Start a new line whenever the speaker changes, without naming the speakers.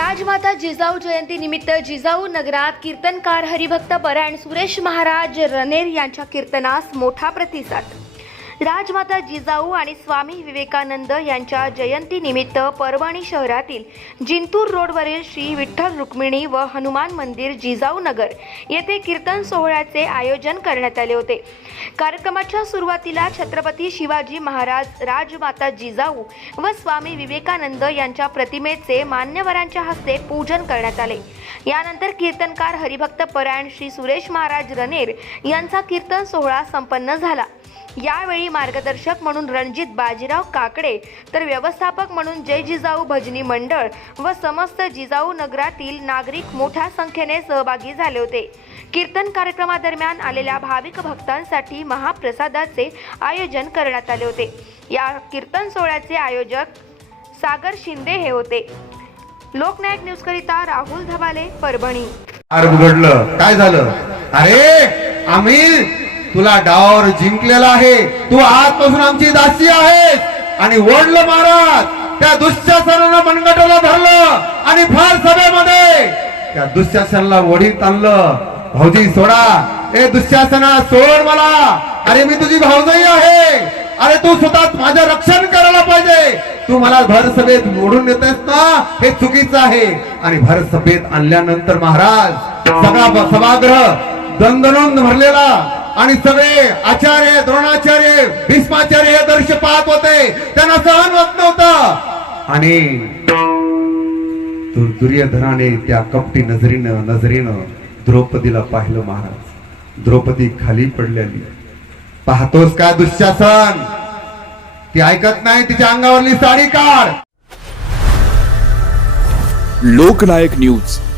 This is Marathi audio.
राजमाता जिजाऊ जयंती निमित्त जिजाऊ नगरात कीर्तनकार हरिभक्त परायण सुरेश महाराज रनेर यांच्या कीर्तनास मोठा प्रतिसाद. राजमाता जिजाऊ आणि स्वामी विवेकानंद यांच्या जयंतीनिमित्त परभणी शहरातील जिंतूर रोडवरील श्री विठ्ठल रुक्मिणी व हनुमान मंदिर जिजाऊ नगर येथे कीर्तन सोहळ्याचे आयोजन करण्यात आले होते. कार्यक्रमाच्या सुरुवातीला छत्रपती शिवाजी महाराज राजमाता जिजाऊ व स्वामी विवेकानंद यांच्या प्रतिमेचे मान्यवरांच्या हस्ते पूजन करण्यात आले. यानंतर कीर्तनकार हरिभक्त परायण श्री सुरेश महाराज रनेर यांचा कीर्तन सोहळा संपन्न झाला. यावेळी मार्गदर्शक म्हणून रणजित बाजीराव काकडे तर व्यवस्थापक म्हणून जय जिजाऊ भजनी मंडळ व समस्त जिजाऊ नगरातील नागरिक मोठ्या संख्येने सहभागी झाले होते. कीर्तन कार्यक्रमादरम्यान आलेल्या भाविक भक्तांसाठी महाप्रसादाचे आयोजन करण्यात आले होते. या कीर्तन सोहळ्याचे आयोजक सागर शिंदे हे होते. लोकनायक न्यूजकरिता राहुल धबाले परभणी.
काय झालं? अरे आम्ही तुला डावावर जिंकलेला आहे. तू आजपासून आमची दासी आहेस. आणि ओढलं महाराज त्या दुःशासनानं मनगटाला धरलं आणि फार सभेमध्ये त्या दुःशासनाला ओढीत आणलं भाऊजी सोडा. ए दुःशासना सोड मला. अरे मी तुझी भाऊजाई आहे. अरे तू स्वतः माझं रक्षण करायला पाहिजे. तू मला भर सभेत मोडून येतेस ना? हे चुकीचं आहे. आणि भर सभेत आणल्यानंतर महाराज सगळा सभागृह दणदणून भरलेला. आणि सगळे आचार्य द्रोणाचार्य भीष्माचार्य हे दृश्य पाहत होते. त्यांना सहन होत नव्हतं. आणि दुर- दुर्योधनाने त्या कपटी नजरीनं नजरेनं द्रौपदीला पाहिलं महाराज. द्रौपदी खाली पडलेली. पाहतोस का दुःशासन? ती ऐकत नाही तिच्या अंगावरली साडी काढ.
लोकनायक न्यूज.